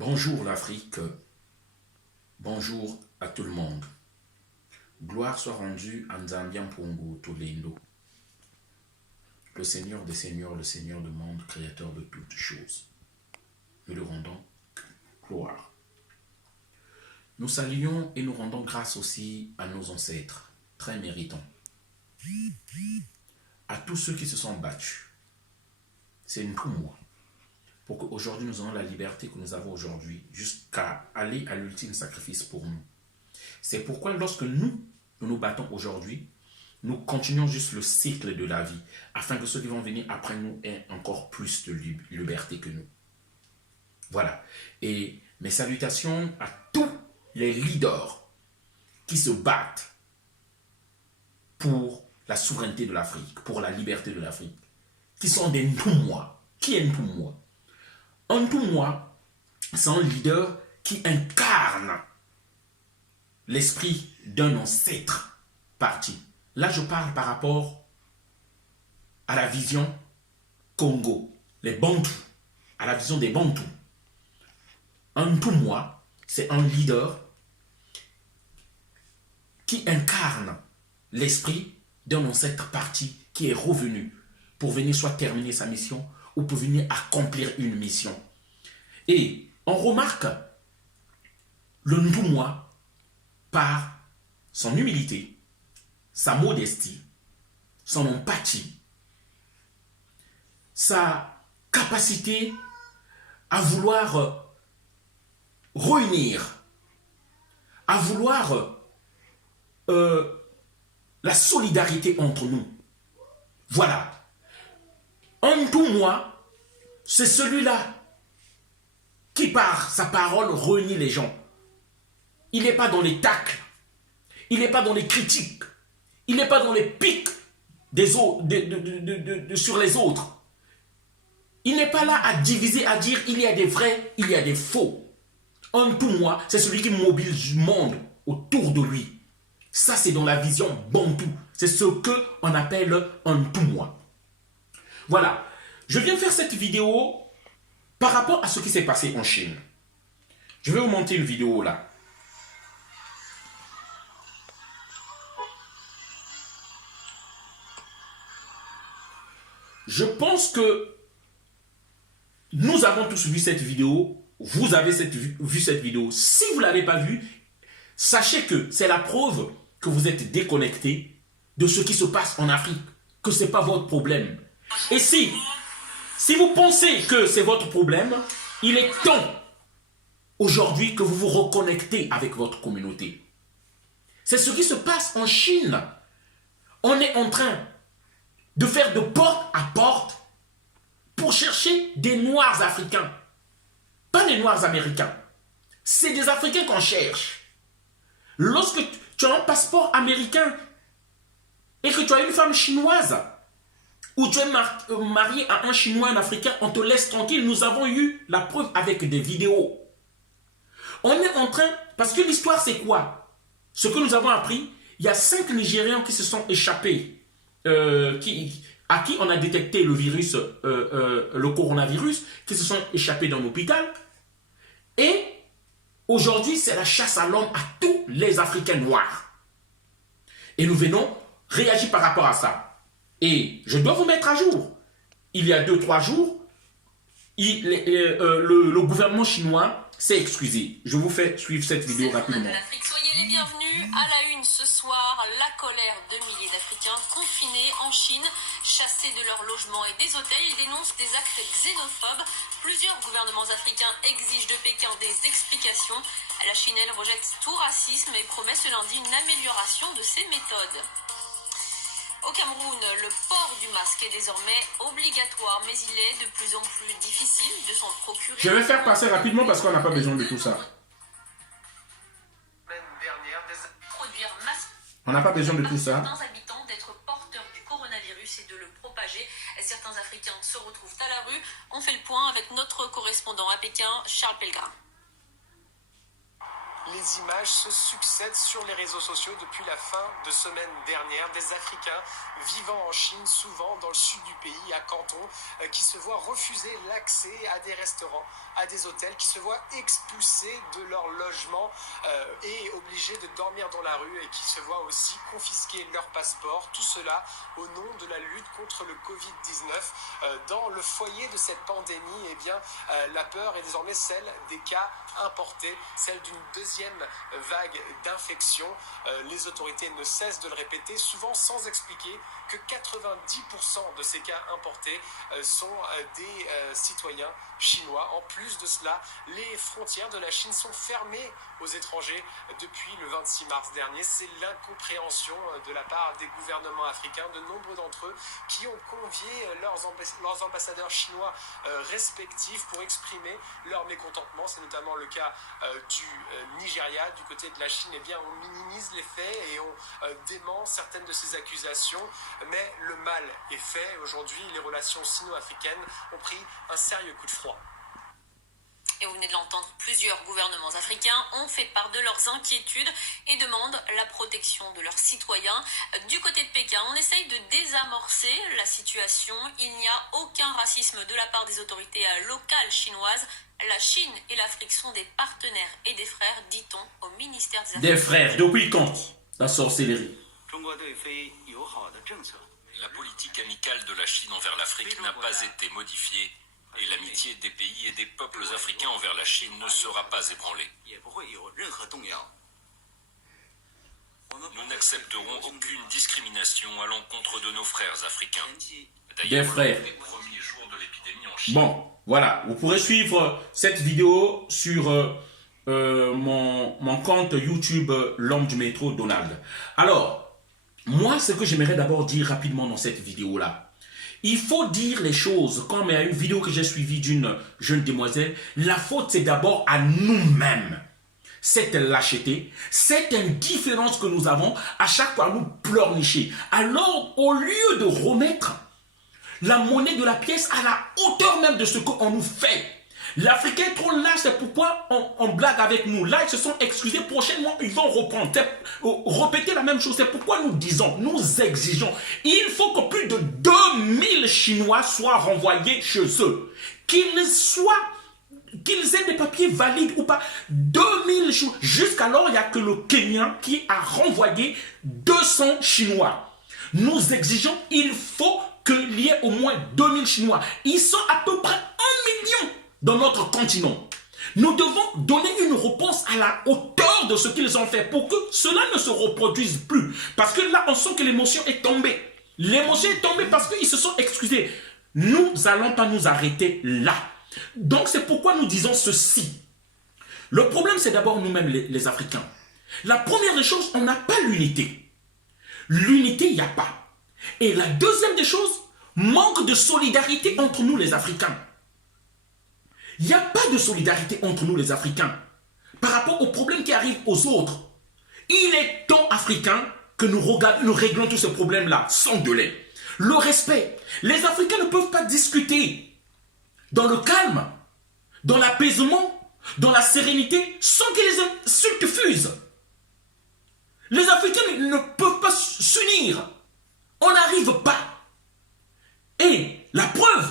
Bonjour l'Afrique, bonjour à tout le monde. Gloire soit rendue à Nzambian Pongo Tolendo, le Seigneur des Seigneurs, le Seigneur du monde, créateur de toutes choses. Nous lui rendons gloire. Nous saluons et nous rendons grâce aussi à nos ancêtres, très méritants. À tous ceux qui se sont battus. C'est nous, moi. Pour qu'aujourd'hui nous ayons la liberté que nous avons aujourd'hui, jusqu'à aller à l'ultime sacrifice pour nous. C'est pourquoi lorsque nous nous battons aujourd'hui, nous continuons juste le cycle de la vie, afin que ceux qui vont venir après nous aient encore plus de liberté que nous. Voilà. Et mes salutations à tous les leaders qui se battent pour la souveraineté de l'Afrique, pour la liberté de l'Afrique, qui sont des Ntoumwa. Qui est Ntoumwa? Un Ntoumwa, c'est un leader qui incarne l'esprit d'un ancêtre parti. Là, je parle par rapport à la vision Congo, les Bantous, à la vision des Bantous. Un Ntoumwa, c'est un leader qui incarne l'esprit d'un ancêtre parti qui est revenu pour venir soit terminer sa mission ou pour venir accomplir une mission. Et on remarque le Ntoumwa par son humilité, sa modestie, son empathie, sa capacité à vouloir réunir, à vouloir la solidarité entre nous. Voilà. Un Ntoumwa, c'est celui-là qui par sa parole réunit les gens. Il n'est pas dans les tacles, il n'est pas dans les critiques, il n'est pas dans les pics des autres, sur les autres. Il n'est pas là à diviser, à dire il y a des vrais, il y a des faux. Un Ntoumwa, c'est celui qui mobilise le monde autour de lui. Ça, c'est dans la vision Bantou. C'est ce qu'on appelle un Ntoumwa. Voilà. Je viens faire cette vidéo par rapport à ce qui s'est passé en Chine. Je vais vous monter une vidéo là. Je pense que nous avons tous vu cette vidéo. Vous avez vu cette vidéo. Si vous ne l'avez pas vue, sachez que c'est la preuve que vous êtes déconnecté de ce qui se passe en Afrique. Que ce n'est pas votre problème. Et si vous pensez que c'est votre problème, il est temps aujourd'hui que vous vous reconnectez avec votre communauté. C'est ce qui se passe en Chine. On est en train de faire de porte à porte pour chercher des Noirs africains. Pas des Noirs américains. C'est des Africains qu'on cherche. Lorsque tu as un passeport américain et que tu as une femme chinoise, ou tu es marié à un Chinois, un Africain, on te laisse tranquille. Nous avons eu la preuve avec des vidéos. On est en train... Parce que l'histoire, c'est quoi? Ce que nous avons appris, il y a 5 Nigérians qui se sont échappés, à qui on a détecté le virus, le coronavirus, qui se sont échappés dans l'hôpital. Et aujourd'hui, c'est la chasse à l'homme à tous les Africains noirs. Et nous venons réagir par rapport à ça. Et je dois vous mettre à jour. Il y a 2-3 jours, le gouvernement chinois s'est excusé. Je vous fais suivre cette vidéo rapidement. Soyez les bienvenus. À la une ce soir, la colère de milliers d'Africains confinés en Chine, chassés de leurs logements et des hôtels. Ils dénoncent des actes xénophobes. Plusieurs gouvernements africains exigent de Pékin des explications. La Chine, elle, rejette tout racisme et promet ce lundi une amélioration de ses méthodes. Au Cameroun, le port du masque est désormais obligatoire, mais il est de plus en plus difficile de s'en procurer. Je vais faire passer rapidement parce qu'on n'a pas besoin de tout ça. On n'a pas besoin de tout ça. Certains habitants d'être porteurs du coronavirus et de le propager. Certains Africains se retrouvent à la rue. On fait le point avec notre correspondant à Pékin, Charles Pellegrin. Les images se succèdent sur les réseaux sociaux depuis la fin de semaine dernière. Des Africains vivant en Chine, souvent dans le sud du pays, à Canton, qui se voient refuser l'accès à des restaurants, à des hôtels, qui se voient expulsés de leur logement et obligés de dormir dans la rue et qui se voient aussi confisquer leur passeport. Tout cela au nom de la lutte contre le Covid-19. Dans le foyer de cette pandémie, eh bien, la peur est désormais celle des cas importés, celle d'une deuxième vague d'infection. Les autorités ne cessent de le répéter, souvent sans expliquer que 90% de ces cas importés sont des citoyens chinois. En plus de cela, les frontières de la Chine sont fermées aux étrangers depuis le 26 mars dernier. C'est l'incompréhension de la part des gouvernements africains, de nombreux d'entre eux qui ont convié leurs ambassadeurs chinois respectifs pour exprimer leur mécontentement. C'est notamment le cas du Nigeria. Du côté de la Chine, eh bien, on minimise les faits et on dément certaines de ces accusations, mais le mal est fait. Aujourd'hui, les relations sino-africaines ont pris un sérieux coup de froid. Et vous venez de l'entendre, plusieurs gouvernements africains ont fait part de leurs inquiétudes et demandent la protection de leurs citoyens. Du côté de Pékin, on essaye de désamorcer la situation. Il n'y a aucun racisme de la part des autorités locales chinoises. La Chine et l'Afrique sont des partenaires et des frères, dit-on au ministère des Affaires. Des frères, depuis quand la sorcellerie? La politique amicale de la Chine envers l'Afrique n'a pas été modifiée et l'amitié des pays et des peuples africains envers la Chine ne sera pas ébranlée. Nous n'accepterons aucune discrimination à l'encontre de nos frères africains. Des frères. Des premiers jours de l'épidémie en Chine. Bon, voilà, vous pourrez suivre cette vidéo sur mon compte YouTube, l'homme du métro, Donald. Alors, moi, ce que j'aimerais d'abord dire rapidement dans cette vidéo-là, il faut dire les choses, comme il y a une vidéo que j'ai suivie d'une jeune demoiselle, la faute c'est d'abord à nous-mêmes. Cette lâcheté, cette indifférence que nous avons, à chaque fois nous pleurnicher. Alors, au lieu de remettre la monnaie de la pièce à la hauteur même de ce qu'on nous fait, l'Africain est trop lâche, c'est pourquoi on blague avec nous. Là, ils se sont excusés, prochainement, ils vont reprendre, répéter la même chose. C'est pourquoi nous disons, nous exigeons, il faut que plus de 2000 Chinois soient renvoyés chez eux. Qu'ils aient des papiers valides ou pas, 2000 Chinois. Jusqu'alors, il n'y a que le Kenya qui a renvoyé 200 Chinois. Nous exigeons, il faut qu'il y ait au moins 2000 Chinois. Ils sont à peu près 1 million dans notre continent. Nous devons donner une réponse à la hauteur de ce qu'ils ont fait pour que cela ne se reproduise plus. Parce que là, on sent que l'émotion est tombée. L'émotion est tombée parce qu'ils se sont excusés. Nous n'allons pas nous arrêter là. Donc, c'est pourquoi nous disons ceci. Le problème, c'est d'abord nous-mêmes, les Africains. La première des choses, on n'a pas l'unité. L'unité, il n'y a pas. Et la deuxième des choses, manque de solidarité entre nous, les Africains. Il n'y a pas de solidarité entre nous, les Africains, par rapport aux problèmes qui arrivent aux autres. Il est temps, Africains, que nous réglons tous ces problèmes-là, sans délai. Le respect. Les Africains ne peuvent pas discuter dans le calme, dans l'apaisement, dans la sérénité, sans que les insultes fusent. Les Africains ne peuvent pas s'unir. On n'arrive pas. Et la preuve,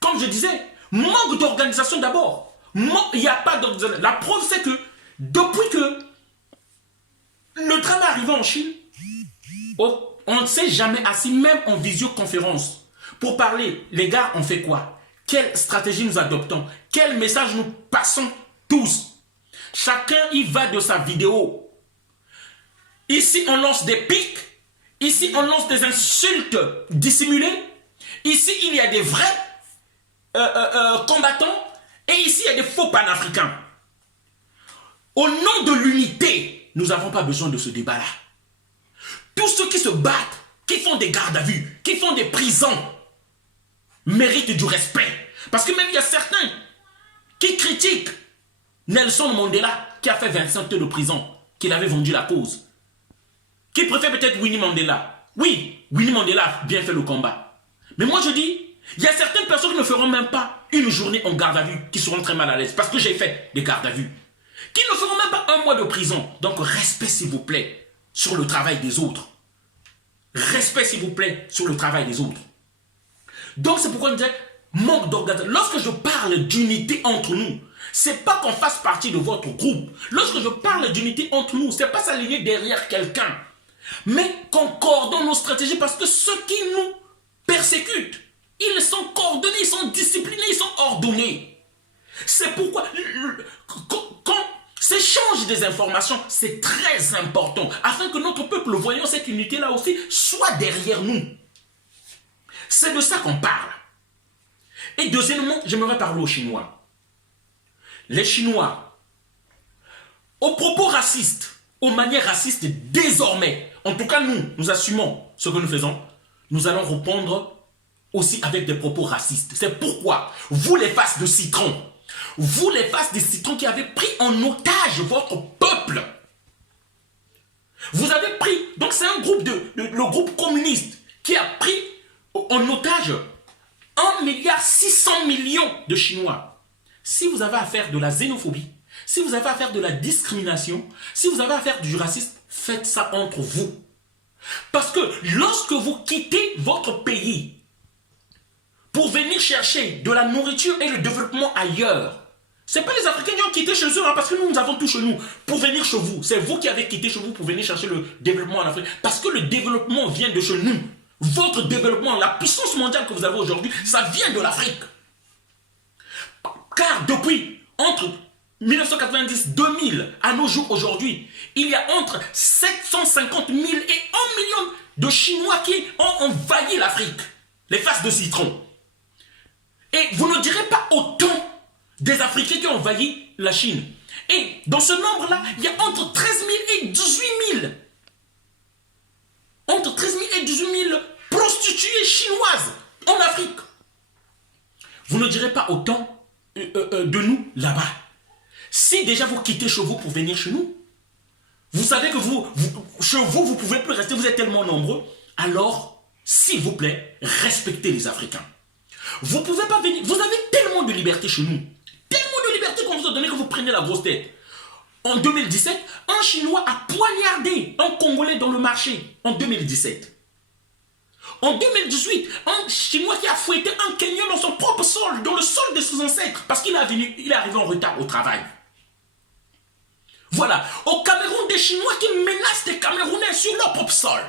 comme je disais, manque d'organisation d'abord. Il n'y a pas d'organisation. La preuve, c'est que depuis que le train est arrivé en Chine, on ne s'est jamais assis, même en visioconférence, pour parler. Les gars, on fait quoi? Quelle stratégie nous adoptons? Quel message nous passons tous? Chacun y va de sa vidéo. Ici, on lance des pics. Ici, on lance des insultes dissimulées. Ici, il y a des vrais combattants. Et ici, il y a des faux panafricains. Au nom de l'unité, nous n'avons pas besoin de ce débat-là. Tous ceux qui se battent, qui font des gardes à vue, qui font des prisons, méritent du respect. Parce que même il y a certains qui critiquent Nelson Mandela, qui a fait 25 ans de prison, qu'il avait vendu la cause. Qui préfère peut-être Winnie Mandela. Oui, Winnie Mandela a bien fait le combat. Mais moi je dis, il y a certaines personnes qui ne feront même pas une journée en garde à vue, qui seront très mal à l'aise. Parce que j'ai fait des gardes à vue. qui ne feront même pas 1 mois de prison. Donc, respect, s'il vous plaît, sur le travail des autres. Respect, s'il vous plaît, sur le travail des autres. Donc, c'est pourquoi on disait, manque d'organisation. Lorsque je parle d'unité entre nous, c'est pas qu'on fasse partie de votre groupe. Lorsque je parle d'unité entre nous, c'est pas s'aligner derrière quelqu'un, mais qu'on coordonne nos stratégies, parce que ceux qui nous persécutent, ils sont coordonnés, ils sont disciplinés, ils sont ordonnés. C'est pourquoi, quand s'échange des informations, c'est très important, afin que notre peuple, voyant cette unité-là aussi, soit derrière nous. C'est de ça qu'on parle. Et deuxièmement, j'aimerais parler aux Chinois. Les Chinois, aux propos racistes, aux manières racistes, désormais, en tout cas nous assumons ce que nous faisons, nous allons répondre aussi avec des propos racistes. C'est pourquoi, vous les faces de citron, vous les faces de citron qui avez pris en otage votre peuple, vous avez pris, donc c'est un groupe, le groupe communiste qui a pris en otage 1,6 milliard de Chinois. Si vous avez affaire de la xénophobie, si vous avez affaire de la discrimination, si vous avez affaire du racisme, faites ça entre vous. Parce que lorsque vous quittez votre pays pour venir chercher de la nourriture et le développement ailleurs, ce n'est pas les Africains qui ont quitté chez eux, hein, parce que nous avons tout chez nous pour venir chez vous. C'est vous qui avez quitté chez vous pour venir chercher le développement en Afrique. Parce que le développement vient de chez nous. Votre développement, la puissance mondiale que vous avez aujourd'hui, ça vient de l'Afrique. Car depuis, entre 1990-2000 à nos jours aujourd'hui, il y a entre 750 000 et 1 million de Chinois qui ont envahi l'Afrique, les faces de citron. Et vous ne direz pas autant des Africains qui ont envahi la Chine. Et dans ce nombre-là, il y a entre 13 000 et 18 000. Entre 13 000 et 18 000 prostituées chinoises en Afrique. Vous ne direz pas autant de nous là-bas. Si déjà vous quittez chez vous pour venir chez nous, vous savez que chez vous, vous ne pouvez plus rester, vous êtes tellement nombreux, alors, s'il vous plaît, respectez les Africains. Vous ne pouvez pas venir, vous avez tellement de liberté chez nous, tellement de liberté qu'on vous a donné que vous prenez la grosse tête. En 2017, un Chinois a poignardé un Congolais dans le marché, en 2017. En 2018, un Chinois qui a fouetté un Kenyan dans son propre sol, dans le sol de ses ancêtres, parce qu'il est arrivé en retard au travail. Voilà. Au Cameroun, des Chinois qui menacent des Camerounais sur leur propre sol.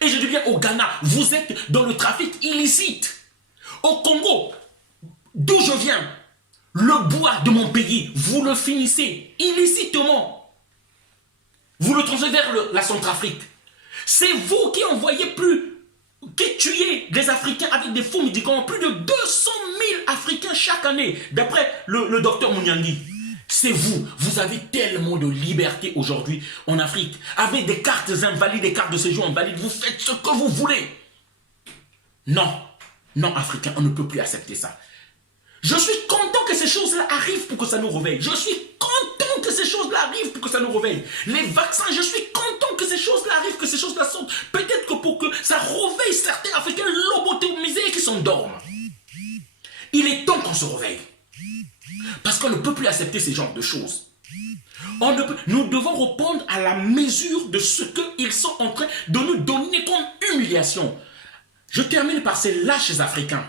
Et je dis bien au Ghana, vous êtes dans le trafic illicite. Au Congo, d'où je viens, le bois de mon pays, vous le finissez illicitement. Vous le transférez vers la Centrafrique. C'est vous qui envoyez qui tuez des Africains avec des faux médicaments. Plus de 200 000 Africains chaque année, d'après le docteur Mouniangui. C'est vous. Vous avez tellement de liberté aujourd'hui en Afrique. Avec des cartes invalides, des cartes de séjour invalides, vous faites ce que vous voulez. Non, non, Africains, on ne peut plus accepter ça. Je suis content que ces choses-là arrivent pour que ça nous réveille. Je suis content que ces choses-là arrivent pour que ça nous réveille. Les vaccins, je suis content que ces choses-là arrivent, que ces choses-là sortent. Peut-être que pour que ça réveille certains Africains lobotomisés qui s'endorment. Il est temps qu'on se réveille. Parce qu'on ne peut plus accepter ces genres de choses. Nous devons répondre à la mesure de ce qu'ils sont en train de nous donner comme humiliation. Je termine par ces lâches Africains.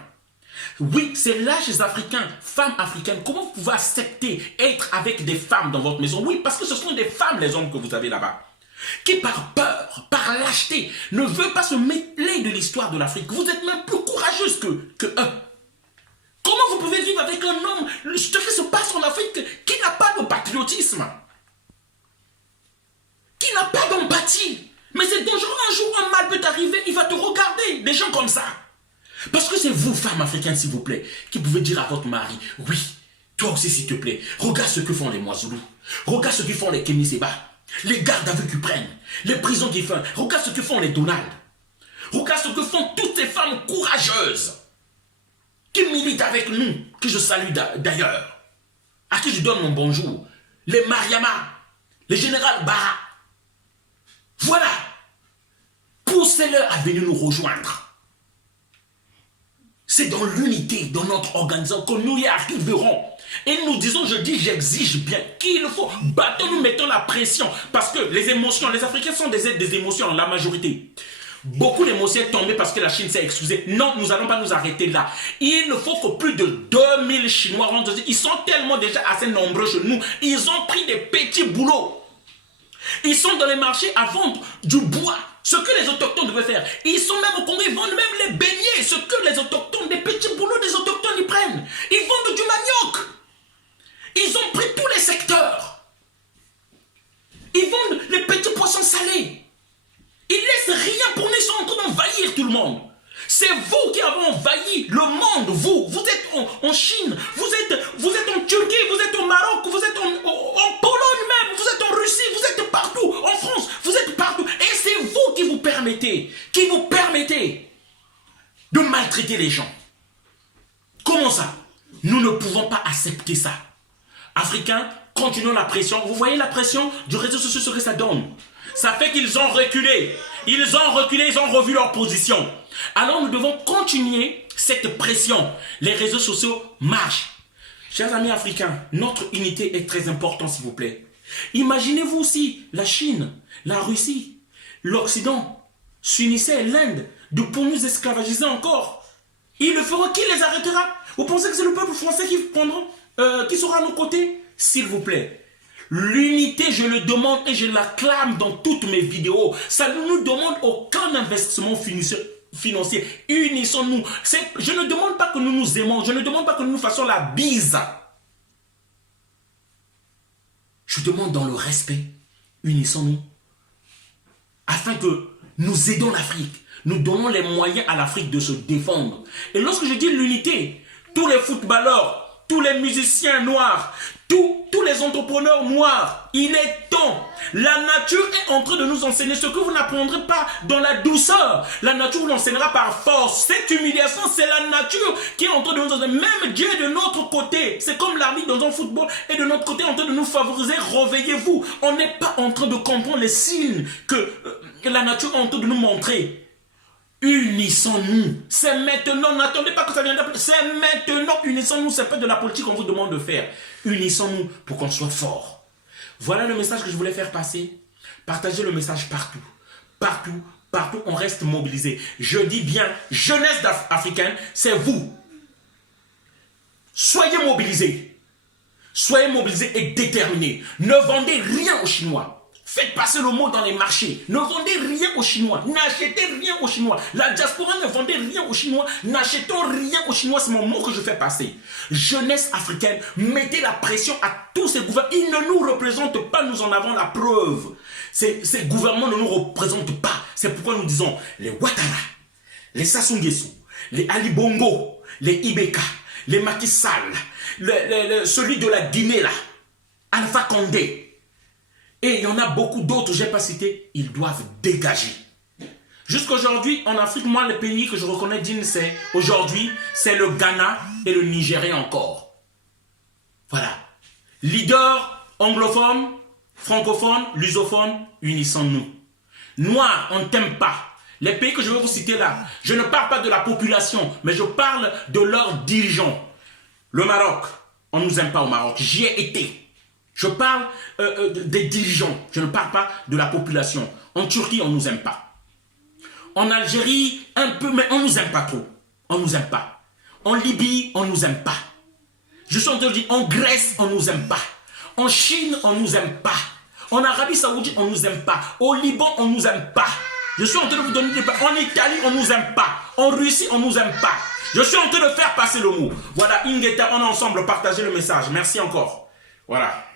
Oui, c'est lâches Africains, femmes africaines. Comment vous pouvez accepter être avec des femmes dans votre maison? Oui, parce que ce sont des femmes, les hommes que vous avez là-bas, qui par peur, par lâcheté, ne veulent pas se mêler de l'histoire de l'Afrique. Vous êtes même plus courageuse que eux. Comment vous pouvez vivre avec un homme, ce qui se passe en Afrique, qui n'a pas de patriotisme, qui n'a pas d'empathie? Mais c'est dangereux, un jour un mal peut arriver, il va te regarder, des gens comme ça. Parce que c'est vous, femmes africaines, s'il vous plaît, qui pouvez dire à votre mari, oui, toi aussi, s'il te plaît, regarde ce que font les Moisoulous, regarde ce que font les Kémy Séba, les gardes à vue qui prennent, les prisons qui font, regarde ce que font les Donald, regarde ce que font toutes ces femmes courageuses qui militent avec nous, que je salue d'ailleurs, à qui je donne mon bonjour, les Mariama, les générales Bara. Voilà, poussez-leur à venir nous rejoindre. C'est dans l'unité, dans notre organisation, que nous y arriverons. Et nous disons, je dis, j'exige bien qu'il faut. Battons-nous, mettons la pression. Parce que les émotions, les Africains sont des émotions, la majorité. Beaucoup d'émotions sont tombées parce que la Chine s'est excusée. Non, nous n'allons pas nous arrêter là. Il faut que plus de 2000 Chinois rentrent. Ils sont tellement déjà assez nombreux chez nous. Ils ont pris des petits boulots. Ils sont dans les marchés à vendre du bois. Ce que les autochtones devaient faire. Ils sont même au Congo, ils vendent même les beignets. Ce que les autochtones, des petits boulots des autochtones, ils prennent. Ils vendent du manioc. Ils ont pris tous les secteurs. Ils vendent les petits poissons salés. Ils laissent rien pour nous, ils sont en train d'envahir tout le monde. C'est vous qui avez envahi le monde, vous. Vous êtes en Chine, vous êtes en Turquie, vous êtes au Maroc, vous êtes en Pologne même, vous êtes en Russie, vous êtes partout, en France, vous êtes partout. Et c'est vous qui vous permettez de maltraiter les gens. Comment ça? Nous ne pouvons pas accepter ça. Africains, continuons la pression. Vous voyez la pression du réseau social, ce que ça donne? Ça fait qu'ils ont reculé. Ils ont reculé, ils ont revu leur position. Alors nous devons continuer cette pression. Les réseaux sociaux marchent. Chers amis africains, notre unité est très importante, s'il vous plaît. Imaginez-vous aussi la Chine, la Russie, l'Occident s'unissaient, l'Inde, pour nous esclavagiser encore. Ils le feront, qui les arrêtera? Vous pensez que c'est le peuple français qui sera à nos côtés? S'il vous plaît. L'unité, je le demande et je l'acclame dans toutes mes vidéos. Ça ne nous demande aucun investissement financier. Unissons-nous. Je ne demande pas que nous nous aimons. Je ne demande pas que nous nous fassions la bise. Je demande dans le respect. Unissons-nous. Afin que nous aidons l'Afrique. Nous donnons les moyens à l'Afrique de se défendre. Et lorsque je dis l'unité, tous les footballeurs, tous les musiciens noirs, tous les entrepreneurs noirs, il est temps. La nature est en train de nous enseigner ce que vous n'apprendrez pas dans la douceur. La nature vous l'enseignera par force. Cette humiliation, c'est la nature qui est en train de nous enseigner. Même Dieu est de notre côté. C'est comme l'arbitre dans un football est de notre côté en train de nous favoriser. Réveillez-vous. On n'est pas en train de comprendre les signes que la nature est en train de nous montrer. Unissons-nous. C'est maintenant. N'attendez pas que ça vienne d'après. C'est maintenant. Unissons-nous. C'est pas de la politique qu'on vous demande de faire. Unissons-nous pour qu'on soit fort. Voilà le message que je voulais faire passer. Partagez le message partout. Partout, partout, on reste mobilisé. Je dis bien, jeunesse africaine, c'est vous. Soyez mobilisés. Soyez mobilisés et déterminés. Ne vendez rien aux Chinois. Faites passer le mot dans les marchés. Ne vendez rien aux Chinois. N'achetez rien aux Chinois. La diaspora ne vendez rien aux Chinois. N'achetons rien aux Chinois. C'est mon mot que je fais passer. Jeunesse africaine, mettez la pression à tous ces gouvernements. Ils ne nous représentent pas. Nous en avons la preuve. Ces gouvernements ne nous représentent pas. C'est pourquoi nous disons les Ouattara, les Sassou Nguesso, les Ali Bongo, les Ibeka, les Macky Sall, celui de la Guinée là, Alpha Condé. Et il y en a beaucoup d'autres, je n'ai pas cité, ils doivent dégager. Jusqu'aujourd'hui, en Afrique, moi, le pays que je reconnais digne, aujourd'hui, c'est le Ghana et le Nigeria encore. Voilà. Leader anglophone, francophone, lusophone, unissons-nous. Noirs, on ne t'aime pas. Les pays que je vais vous citer là, je ne parle pas de la population, mais je parle de leurs dirigeants. Le Maroc, on ne nous aime pas au Maroc, j'y ai été. Je parle des dirigeants, je ne parle pas de la population. En Turquie, on ne nous aime pas. En Algérie, un peu, mais on ne nous aime pas trop. On ne nous aime pas. En Libye, on ne nous aime pas. Je suis en train de dire, en Grèce, on ne nous aime pas. En Chine, on ne nous aime pas. En Arabie Saoudite, on ne nous aime pas. Au Liban, on ne nous aime pas. Je suis en train de vous donner des pas. En Italie, on ne nous aime pas. En Russie, on ne nous aime pas. Je suis en train de faire passer le mot. Voilà, Ingeta, on est ensemble, partagez le message. Merci encore. Voilà.